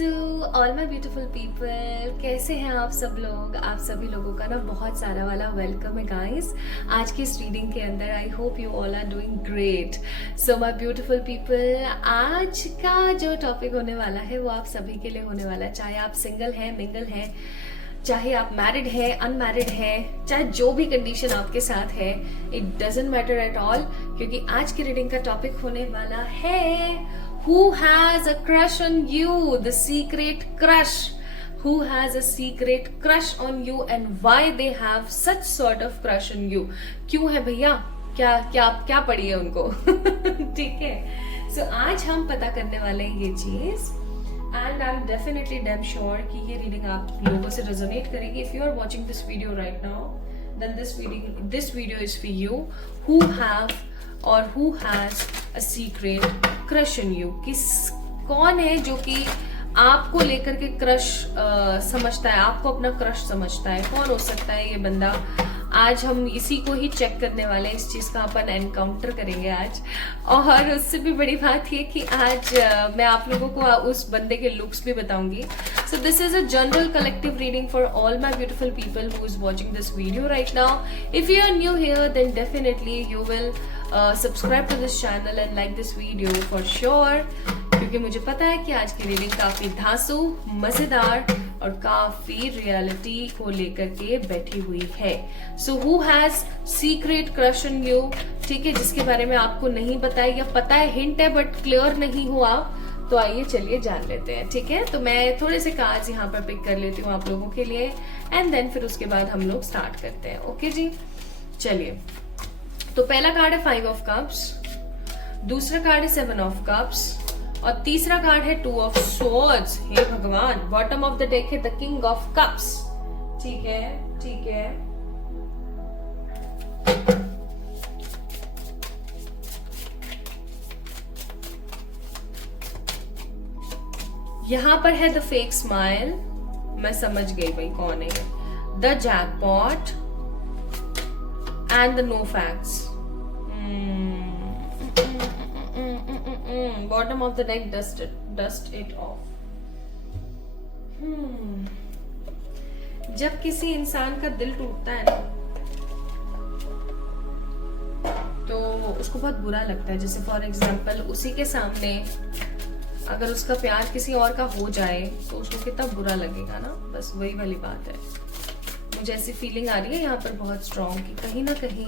To all my beautiful people. कैसे हैं आप सब लोग? आप सभी लोगों का ना बहुत सारा वाला वेलकम है गाइस आज की इस रीडिंग के अंदर। I hope you all are doing great. So my beautiful people, आज का जो टॉपिक होने वाला है वो आप सभी के लिए होने वाला है। चाहे आप सिंगल हैं, मिंगल हैं, चाहे आप मैरिड हैं, अनमैरिड हैं, चाहे जो भी कंडीशन आपके साथ है, it doesn't matter at all, क्योंकि आज की रीडिंग का टॉपिक होने वाला है Who has a crush on you? The secret crush. Who has a secret crush on you and why they have such sort of crush on you? क्यों है भैया? क्या क्या क्या पड़ी है उनको? ठीक है। So आज हम पता करने वाले हैं ये चीज, and I'm definitely damn sure कि ये रीडिंग आप लोगों से रेजोनेट करेगी. If you are watching this video right now, then this video is for you who have और who has a secret crush on you. कौन है जो कि आपको लेकर के क्रश समझता है, आपको अपना क्रश समझता है? कौन हो सकता है ये बंदा? आज हम इसी को ही चेक करने वाले हैं, इस चीज का अपन एनकाउंटर करेंगे आज। और उससे भी बड़ी बात ये कि आज मैं आप लोगों को उस बंदे के लुक्स भी बताऊंगी। So this is a general collective reading for all my beautiful people who is watching this video right now. If you are new here then definitely you will subscribe to this channel and like this video for sure, क्योंकि मुझे पता है कि आज की reading काफी धांसू, मजेदार और काफी रियलिटी को लेकर के बैठी हुई है. So who has secret crush on you, ठीक है, जिसके बारे में आपको नहीं पता है या पता है, हिंट है बट क्लियर नहीं हो आप, तो आइए चलिए जान लेते हैं. ठीक है, तो मैं थोड़े से कार्ड्स यहाँ पर पिक कर लेती हूँ आप लोगों के लिए एंड देन फिर उसके बाद हम लोग स्टार्ट करते हैं. ओके जी, चलिए. तो पहला कार्ड है 5 ऑफ कप्स, दूसरा कार्ड है 7 ऑफ कप्स और तीसरा कार्ड है 2 ऑफ स्वॉर्ड्स. हे भगवान. बॉटम ऑफ द डेक है द किंग ऑफ कप्स. ठीक है, ठीक है. यहां पर है द फेक स्माइल. मैं समझ गई भाई कौन है. The jackpot and the no facts. Bottom of the deck dust it off. जब किसी इंसान का दिल टूटता है ना तो उसको बहुत बुरा लगता है. जैसे फॉर एग्जाम्पल उसी के सामने अगर उसका प्यार किसी और का हो जाए तो उसको कितना बुरा लगेगा ना. बस वही वाली बात है. मुझे ऐसी फीलिंग आ रही है यहाँ पर बहुत स्ट्रॉन्ग कि कहीं ना कहीं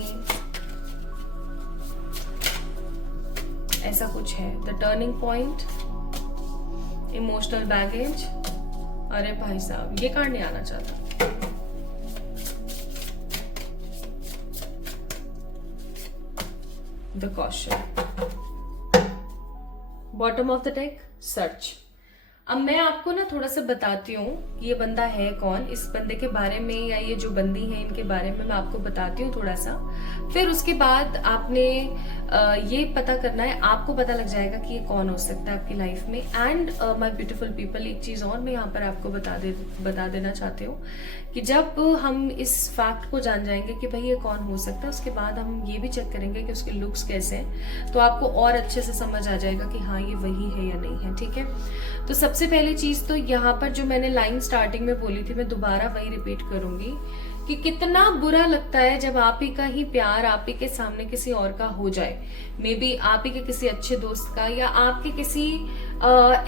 ऐसा कुछ है. The turning point, emotional baggage. अरे भाई साहब, ये कार्ड नहीं आना चाहता. The caution. Bottom of the deck search. अब मैं आपको ना थोड़ा सा बताती हूँ कि ये बंदा है कौन. इस बंदे के बारे में या ये जो बंदी है इनके बारे में मैं आपको बताती हूँ थोड़ा सा. फिर उसके बाद आपने ये पता करना है, आपको पता लग जाएगा कि ये कौन हो सकता है आपकी लाइफ में. एंड माय ब्यूटीफुल पीपल, एक चीज और मैं यहाँ पर आपको बता देना चाहती हूँ कि जब हम इस फैक्ट को जान जाएंगे कि भाई ये कौन हो सकता है, उसके बाद हम ये भी चेक करेंगे कि उसके लुक्स कैसे हैं, तो आपको और अच्छे से समझ आ जाएगा कि हाँ ये वही है या नहीं है. ठीक है, तो सबसे पहली चीज तो यहाँ पर जो मैंने लाइन स्टार्टिंग में बोली थी, मैं दोबारा वही रिपीट करूंगी कि कितना बुरा लगता है जब आप ही का ही प्यार आप ही के सामने किसी और का हो जाए. मे बी आप ही के किसी अच्छे दोस्त का या आपके किसी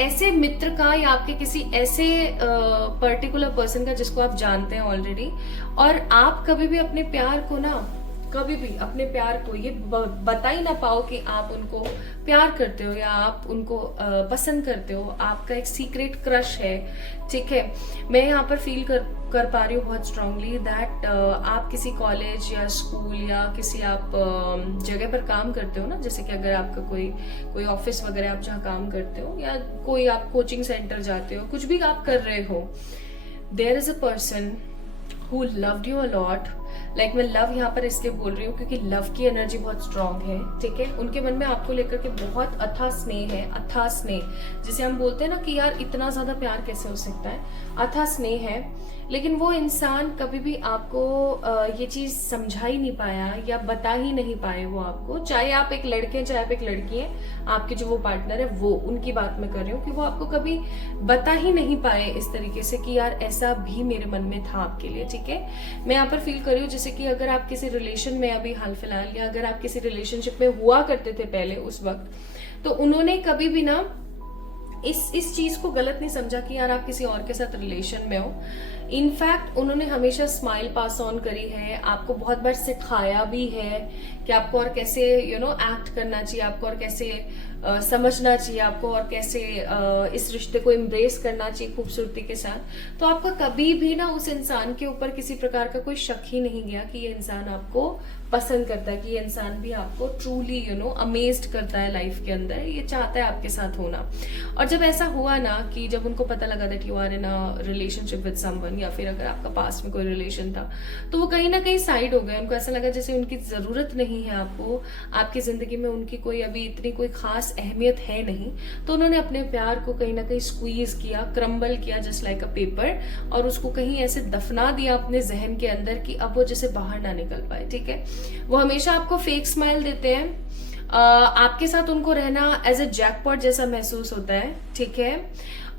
ऐसे मित्र का या आपके किसी ऐसे पर्टिकुलर पर्सन का जिसको आप जानते हैं ऑलरेडी, और आप कभी भी अपने प्यार को ना, कभी भी अपने प्यार को ये बता ही ना पाओ कि आप उनको प्यार करते हो या आप उनको पसंद करते हो. आपका एक सीक्रेट क्रश है. ठीक है, मैं यहाँ पर फील कर पा रही हूँ बहुत स्ट्रांगली दैट आप किसी कॉलेज या स्कूल या किसी आप जगह पर काम करते हो ना, जैसे कि अगर आपका कोई ऑफिस वगैरह आप जहाँ काम करते हो या कोई आप कोचिंग सेंटर जाते हो, कुछ भी आप कर रहे हो, there is a person who loved you a lot like मैं लव यहाँ पर इसलिए बोल रही हूँ क्योंकि लव की एनर्जी बहुत स्ट्रांग है, ठीक है। उनके मन में आपको लेकर के बहुत अथाह स्नेह है, अथाह स्नेह, जिसे हम बोलते हैं ना कि यार इतना ज्यादा प्यार कैसे हो सकता है, अथाह स्नेह है। लेकिन वो इंसान कभी भी आपको ये चीज समझा ही नहीं पाया या बता ही नहीं पाए वो आपको, चाहे आप एक लड़के हैं चाहे आप एक लड़की हैं, आपके जो वो पार्टनर है वो, उनकी बात मैं कर रही हूँ कि वो आपको कभी बता ही नहीं पाए इस तरीके से कि यार ऐसा भी मेरे मन में था आपके लिए, ठीक है। मैं यहाँ पर फील कर रही हूँ जैसे कि अगर आप किसी रिलेशन में अभी हाल फिलहाल, या अगर आप किसी रिलेशनशिप में हुआ करते थे पहले उस वक्त, तो उन्होंने कभी भी ना इस चीज को गलत नहीं समझा कि यार आप किसी और के साथ रिलेशन में हो। इनफैक्ट उन्होंने हमेशा स्माइल पास ऑन करी है, आपको बहुत बार सिखाया भी है कि आपको और कैसे एक्ट करना चाहिए, आपको और कैसे समझना चाहिए, आपको और कैसे इस रिश्ते को एम्ब्रेस करना चाहिए खूबसूरती के साथ। तो आपका कभी भी ना उस इंसान के ऊपर किसी प्रकार का कोई शक ही नहीं गया कि ये इंसान आपको पसंद करता है, कि ये इंसान भी आपको ट्रूली अमेज्ड करता है लाइफ के अंदर, ये चाहता है आपके साथ होना। और जब ऐसा हुआ ना कि जब उनको पता लगा that you are in a relationship with someone, या फिर अगर आपका पास्ट में कोई रिलेशन था, तो वो कहीं ना कहीं साइड हो गए। उनको ऐसा लगा जैसे उनकी जरूरत नहीं है आपको, आपकी जिंदगी में उनकी कोई अभी इतनी कोई खास अहमियत है नहीं। तो उन्होंने अपने प्यार को कहीं ना कहीं स्क्वीज किया, क्रम्बल किया जस्ट लाइक अ पेपर, और उसको कहीं ऐसे दफना दिया अपने जहन के अंदर कि अब वो जैसे बाहर ना निकल पाए, ठीक है। वो हमेशा आपको फेक स्माइल देते हैं, आपके साथ उनको रहना एज ए जैकपॉट जैसा महसूस होता है, ठीक है।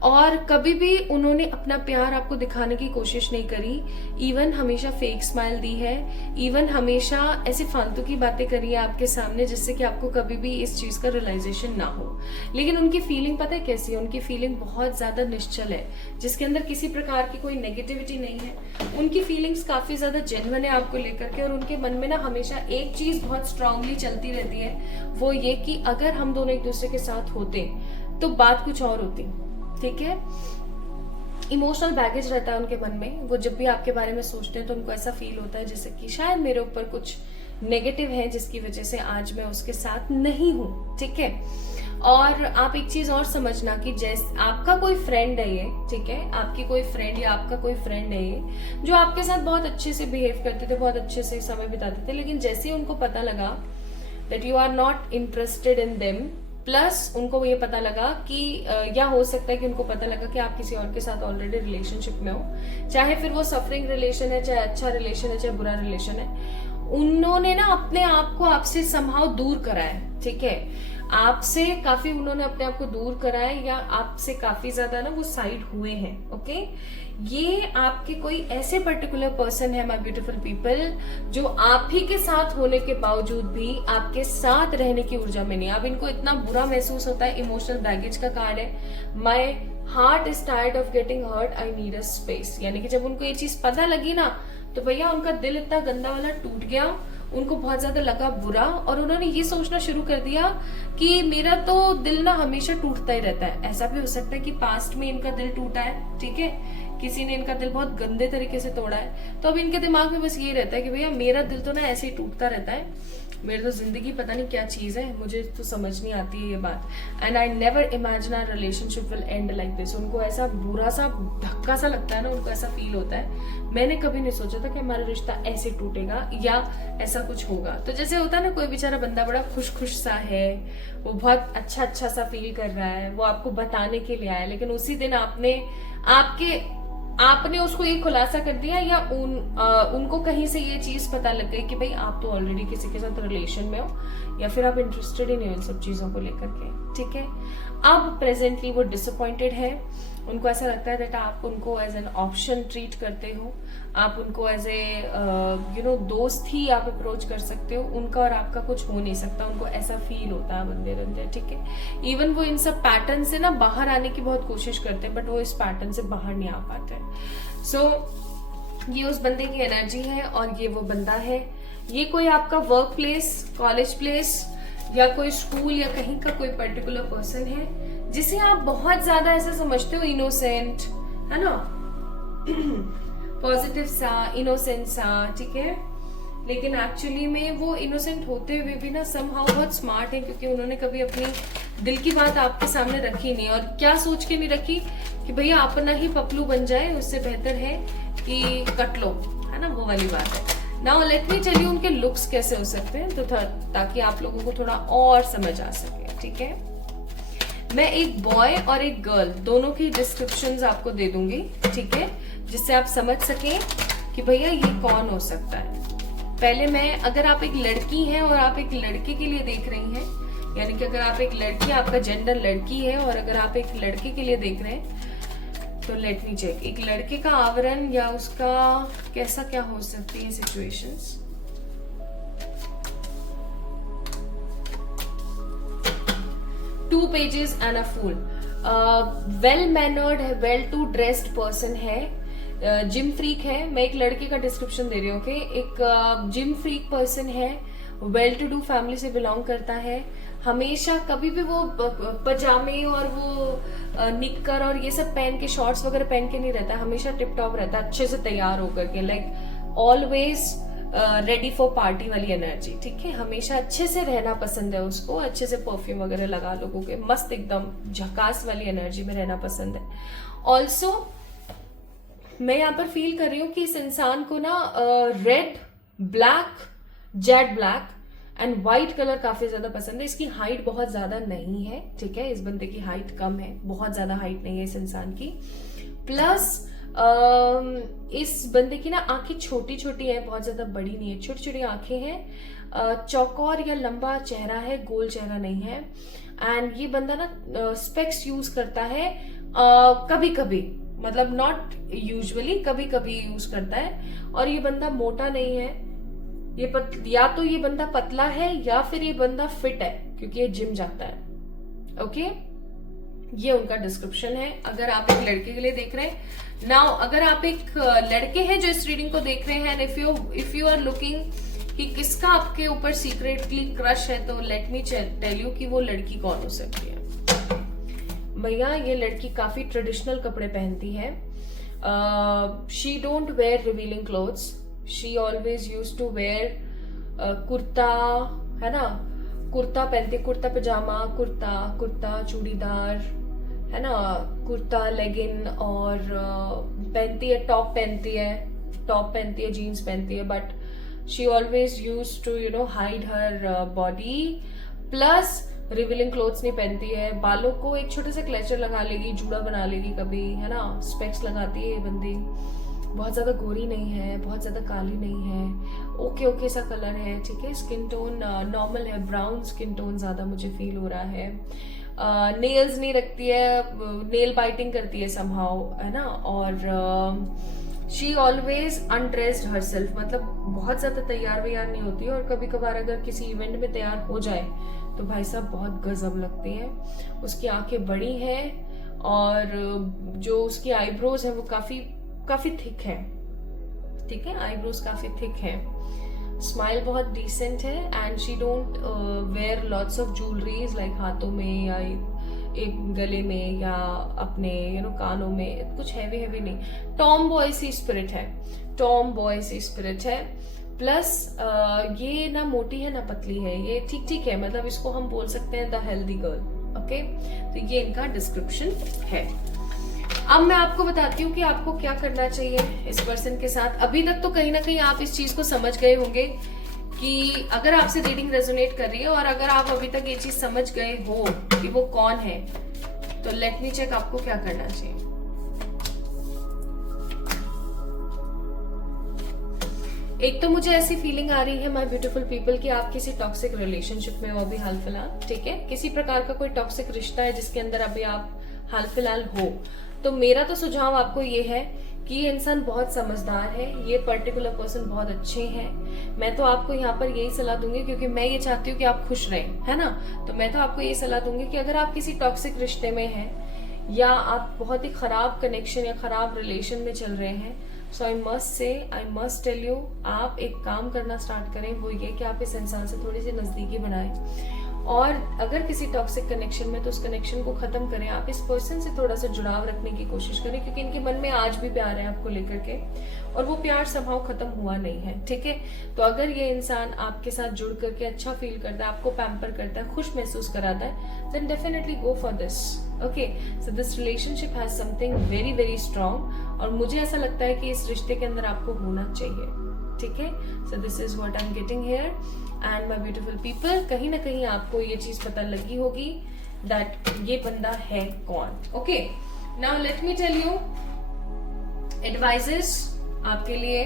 और कभी भी उन्होंने अपना प्यार आपको दिखाने की कोशिश नहीं करी, इवन हमेशा फेक स्माइल दी है, इवन हमेशा ऐसे फालतू की बातें करी है आपके सामने जिससे कि आपको कभी भी इस चीज का रियलाइजेशन ना हो। लेकिन उनकी फीलिंग पता है कैसी है, उनकी फीलिंग बहुत ज्यादा निश्चल है, जिसके अंदर किसी प्रकार की कोई नेगेटिविटी नहीं है। उनकी फीलिंग्स काफी ज्यादा जेन्युइन है आपको लेकर के, और उनके मन में ना हमेशा एक चीज बहुत स्ट्रांगली चलती रहती है, वो ये कि अगर हम दोनों एक दूसरे के साथ होते तो बात कुछ और होती, ठीक है। इमोशनल बैगेज रहता है उनके मन में, वो जब भी आपके बारे में सोचते हैं तो उनको ऐसा फील होता है जैसे कि शायद मेरे ऊपर कुछ नेगेटिव है जिसकी वजह से आज मैं उसके साथ नहीं हूं, ठीक है। और आप एक चीज और समझना कि जैसे आपका कोई फ्रेंड है ये, ठीक है, आपकी कोई फ्रेंड या आपका कोई फ्रेंड है ये, जो आपके साथ बहुत अच्छे से बिहेव करते थे, बहुत अच्छे से समय बिताते थे, लेकिन जैसे ही उनको पता लगा that you are not interested in them, plus उनको ये पता लगा कि या हो सकता है कि उनको पता लगा कि आप किसी और के साथ ऑलरेडी रिलेशनशिप में हो, चाहे फिर वो सफरिंग रिलेशन है, चाहे अच्छा रिलेशन है, चाहे बुरा रिलेशन है, उन्होंने ना अपने आप को आपसे समहाउ दूर करा है, ठीक है। आपसे काफी उन्होंने अपने आप को दूर करा है, या आपसे काफी ज्यादा ना वो साइड हुए हैं, ओके। ये आपके कोई ऐसे पर्टिकुलर पर्सन है माय ब्यूटीफुल पीपल, जो आप ही के साथ होने के बावजूद भी आपके साथ रहने की ऊर्जा में नहीं। अब इनको इतना बुरा महसूस होता है, इमोशनल बैगेज का कार्ड है, my heart is tired of getting hurt, I need a space. यानी कि जब उनको ये चीज पता लगी ना, तो भैया उनका दिल इतना गंदा वाला टूट गया, उनको बहुत ज्यादा लगा बुरा, और उन्होंने ये सोचना शुरू कर दिया कि मेरा तो दिल ना हमेशा टूटता ही रहता है। ऐसा भी हो सकता है कि पास्ट में इनका दिल टूटा है, ठीक है, किसी ने इनका दिल बहुत गंदे तरीके से तोड़ा है, तो अब इनके दिमाग में बस ये रहता है कि भैया मेरा दिल तो ना ऐसे ही टूटता रहता है, मेरी तो जिंदगी पता नहीं क्या चीज है, मुझे तो समझ नहीं आती है ये बात, and I never imagine our relationship will end like this. उनको ऐसा बुरा सा धक्का सा लगता है ना, उनको ऐसा फील होता है, मैंने कभी नहीं सोचा था कि हमारा रिश्ता ऐसे टूटेगा या ऐसा कुछ होगा। तो जैसे होता है ना, कोई बेचारा बंदा बड़ा खुश खुश सा है, वो बहुत अच्छा सा फील कर रहा है, वो आपको बताने के लिए आया, लेकिन उसी दिन आपने उसको ये खुलासा कर दिया, या उनको कहीं से ये चीज पता लग गई कि भाई आप तो ऑलरेडी किसी के साथ रिलेशन में हो, या फिर आप इंटरेस्टेड ही नहीं हो इन सब चीजों को लेकर के, ठीक है। अब प्रेजेंटली वो डिसअपॉइंटेड है, उनको ऐसा लगता है दैट आप उनको एज एन ऑप्शन ट्रीट करते हो, आप उनको एज ए दोस्त ही आप अप्रोच कर सकते हो, उनका और आपका कुछ हो नहीं सकता, उनको ऐसा फील होता है बंदे बंदे, ठीक है। इवन वो इन सब पैटर्न से ना बाहर आने की बहुत कोशिश करते हैं, बट वो इस पैटर्न से बाहर नहीं आ पाते। सो ये उस बंदे की एनर्जी है, और ये वो बंदा है। ये कोई आपका वर्क प्लेस, कॉलेज प्लेस, या कोई स्कूल या कहीं का कोई पर्टिकुलर पर्सन है जिसे आप बहुत ज्यादा ऐसा समझते हो, इनोसेंट है ना, पॉजिटिव सा, इनोसेंट सा, ठीक है, लेकिन एक्चुअली में वो इनोसेंट होते हुए भी ना समहाउ बहुत स्मार्ट है, क्योंकि उन्होंने कभी अपनी दिल की बात आपके सामने रखी नहीं। और क्या सोच के नहीं रखी कि भैया अपना ही पपलू बन जाए, उससे बेहतर है कि कट लो, है ना, वो वाली बात है। Now let me tell you उनके लुक्स कैसे हो सकते हैं, तो ताकि आप लोगों को थोड़ा और समझ आ सके, ठीक है। मैं एक बॉय और एक गर्ल दोनों की डिस्क्रिप्शंस आपको दे दूंगी, ठीक है, जिससे आप समझ सकें कि भैया ये कौन हो सकता है। पहले मैं, अगर आप एक लड़की हैं और आप एक लड़के के लिए देख रही हैं, यानी कि अगर आप एक लड़की, आपका जेंडर लड़की है और अगर आप एक लड़के के लिए देख रहे हैं, तो लेट मी चेक एक लड़के का आवरण या उसका कैसा क्या हो सकती है situations. Two pages and a fool, well mannered है, वेल टू ड्रेस्ड पर्सन है, जिम फ्रीक है। मैं एक लड़के का डिस्क्रिप्शन दे रही हूँ, ओके। एक जिम फ्रीक पर्सन है, वेल टू डू फैमिली से बिलोंग करता है, हमेशा कभी भी वो पजामे और वो निक्कर और ये सब पहन के, शॉर्ट्स वगैरह पहन के नहीं रहता, हमेशा टिप टॉप रहता है, अच्छे से तैयार होकर के, like always ready for party वाली एनर्जी, ठीक है। हमेशा अच्छे से रहना पसंद है उसको, अच्छे से परफ्यूम वगैरह लगा, लोगों के मस्त एकदम झकास वाली एनर्जी में रहना पसंद है। ऑल्सो मैं यहाँ पर फील कर रही हूँ कि इस इंसान को ना red, black, jet black and white colour काफी ज्यादा पसंद है। इसकी हाइट बहुत ज्यादा नहीं है, ठीक है, इस बंदे की हाइट कम है, बहुत ज्यादा हाइट नहीं है इस इंसान की। प्लस इस बंदे की ना आंखें छोटी छोटी है, बहुत ज्यादा बड़ी नहीं है, छोटी छोटी आंखें हैं, चौकोर या लंबा चेहरा है, गोल चेहरा नहीं है। एंड ये बंदा ना स्पेक्स यूज करता है कभी कभी, मतलब नॉट यूजुअली, कभी कभी यूज करता है। और ये बंदा मोटा नहीं है, या तो ये बंदा पतला है या फिर ये बंदा फिट है क्योंकि ये जिम जाता है, ओके। ये उनका डिस्क्रिप्शन है अगर आप एक लड़के के लिए देख रहे हैं। नाउ अगर आप एक लड़के हैं जो इस रीडिंग को देख रहे हैं, इफ यू आर लुकिंग कि किसका आपके ऊपर सीक्रेटली क्रश है, तो लेट मी टेल यू कि वो लड़की कौन हो सकती है। भैया ये लड़की काफी ट्रेडिशनल कपड़े पहनती है, she don't wear revealing clothes, she always use to wear kurta, है ना, कुर्ता पहनती, कुर्ता पजामा, कुर्ता चूड़ीदार, है ना, कुर्ता लेगिन, और पहनती है, टॉप पहनती है, जीन्स पहनती है, but she always use to you know hide her body. Plus revealing clothes नहीं पहनती है, बालों को एक छोटे से क्लेचर लगा लेगी, जूड़ा बना लेगी कभी, है ना, स्पेक्स लगाती है ये बंदी। बहुत ज्यादा गोरी नहीं है, बहुत ज्यादा काली नहीं है, ओके सा कलर है, ठीक है। स्किन टोन नॉर्मल है, ब्राउन स्किन टोन ज्यादा मुझे फील हो रहा है। नेल्स नहीं रखती है, नेल बाइटिंग करती है समहाउ, है ना। और शी ऑलवेज अनड्रेस्ड हरसेल्फ, मतलब बहुत ज्यादा तैयार व्यार नहीं होती है, और कभी कभार अगर किसी इवेंट में तैयार हो जाए तो भाई साहब बहुत गजब लगती है। उसकी आंखें बड़ी हैं और जो उसकी आईब्रोज है वो काफी थिक है, ठीक है, आईब्रोज काफी थिक है। स्माइल बहुत डिसेंट है and she don't where lots of jewelleries, like हाथों में या एक गले में या अपने कानों में, कुछ हैवी नहीं। टॉम बॉय सी स्पिरिट है, प्लस ये ना मोटी है ना पतली है, ये ठीक है, मतलब इसको हम बोल सकते हैं द हेल्दी गर्ल, ओके। तो ये इनका डिस्क्रिप्शन है। अब मैं आपको बताती हूँ कि आपको क्या करना चाहिए इस पर्सन के साथ। अभी तक तो कहीं ना कहीं आप इस चीज को समझ गए होंगे कि अगर आपसे रीडिंग रेजोनेट कर रही है और अगर आप अभी तक ये चीज समझ गए हो कि वो कौन है, तो लेट मी चेक आपको क्या करना चाहिए। एक तो मुझे ऐसी फीलिंग आ रही है माय ब्यूटीफुल पीपल कि आप किसी टॉक्सिक रिलेशनशिप में हो अभी हाल फिलहाल, ठीक है। किसी प्रकार का कोई टॉक्सिक रिश्ता है जिसके अंदर अभी आप हाल फिलहाल हो। तो मेरा तो सुझाव आपको ये है कि ये इंसान बहुत समझदार है, ये पर्टिकुलर पर्सन बहुत अच्छे हैं। मैं तो आपको यहाँ पर यही सलाह दूंगी क्योंकि मैं ये चाहती हूँ कि आप खुश रहें, है ना। तो मैं तो आपको ये सलाह दूंगी कि अगर आप किसी टॉक्सिक रिश्ते में हैं या आप बहुत ही खराब कनेक्शन या खराब रिलेशन में चल रहे हैं, सो आई मस्ट टेल यू, आप एक काम करना स्टार्ट करें, वो ये कि आप इस इंसान से थोड़ी सी नजदीकी बनाएं। और अगर किसी टॉक्सिक कनेक्शन में, तो उस कनेक्शन को खत्म करें। आप इस पर्सन से थोड़ा सा जुड़ाव रखने की कोशिश करें क्योंकि इनके मन में आज भी प्यार है आपको लेकर के, और वो प्यार संभव खत्म हुआ नहीं है, ठीक है। तो अगर ये इंसान आपके साथ जुड़ करके अच्छा फील करता है, आपको पैम्पर करता है, खुश महसूस कराता है, then definitely go for this, okay. So this relationship has something very very strong, और मुझे ऐसा लगता है कि इस रिश्ते के अंदर आपको होना चाहिए। ठीक है. सो this is what I am getting here. And my beautiful people, कहीं ना कहीं आपको ये चीज पता लगी होगी दैट ये बंदा है कौन. Okay, now let me tell you advices आपके लिए.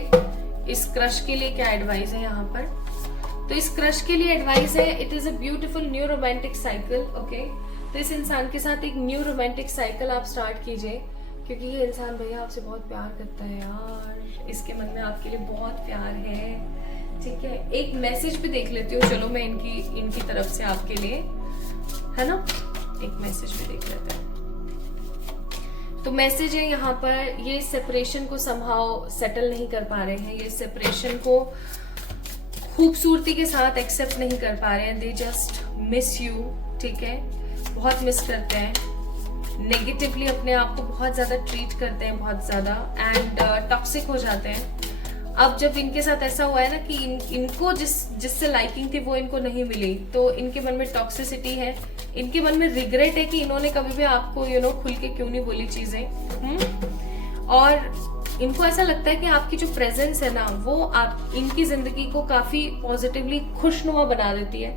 इस क्रश के लिए क्या एडवाइस है यहाँ पर? तो इस क्रश के लिए एडवाइस है, it is a beautiful new romantic cycle. Okay, तो इस इंसान के साथ एक न्यू रोमांटिक साइकिल आप स्टार्ट कीजिए, क्योंकि ये इंसान भैया आपसे बहुत प्यार करता है यार. इसके मन में आपके लिए बहुत प्यार है. ठीक है, एक मैसेज भी देख लेती हूँ. चलो मैं इनकी तरफ से आपके लिए, है ना, एक मैसेज भी देख लेते हैं. तो मैसेज है यहाँ पर, ये सेपरेशन को समहाउ सेटल नहीं कर पा रहे हैं, ये सेपरेशन को खूबसूरती के साथ एक्सेप्ट नहीं कर पा रहे हैं. They just miss you. ठीक है, बहुत मिस करते हैं, नेगेटिवली अपने आप को बहुत ज्यादा ट्रीट करते हैं, बहुत ज्यादा, एंड टॉक्सिक हो जाते हैं. अब जब इनके साथ ऐसा हुआ है ना कि इनको जिससे लाइकिंग थी वो इनको नहीं मिली, तो इनके मन में टॉक्सिसिटी है, इनके मन में रिग्रेट है कि इन्होंने कभी भी आपको खुल के क्यों नहीं बोली चीजें. और इनको ऐसा लगता है कि आपकी जो प्रेजेंस है ना वो आप इनकी जिंदगी को काफी पॉजिटिवली खुशनुमा बना देती है.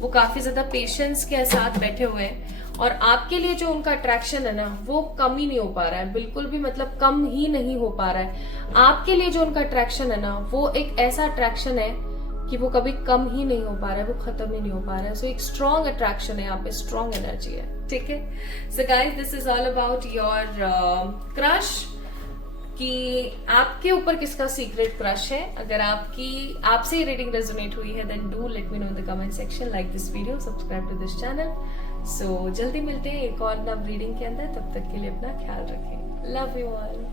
वो काफी ज्यादा पेशेंस के साथ बैठे हुए हैं, और आपके लिए जो उनका अट्रैक्शन है ना वो कम ही नहीं हो पा रहा है, बिल्कुल भी, मतलब कम ही नहीं हो पा रहा है. आपके लिए जो उनका अट्रैक्शन है ना वो एक ऐसा अट्रैक्शन है कि वो कभी कम ही नहीं हो पा रहा है, वो खत्म ही नहीं हो पा रहा है. सो एक स्ट्रॉन्ग अट्रैक्शन है, यहाँ पे स्ट्रॉन्ग एनर्जी है. ठीक है, so guys this is all about your crush, कि आपके ऊपर किसका सीक्रेट क्रश है. अगर आपसे रीडिंग रेजोनेट हुई है then do let me know in the comment section. Like this video, subscribe to this channel. So जल्दी मिलते हैं एक और नव रीडिंग के अंदर. तब तक के लिए अपना ख्याल रखें. Love you all.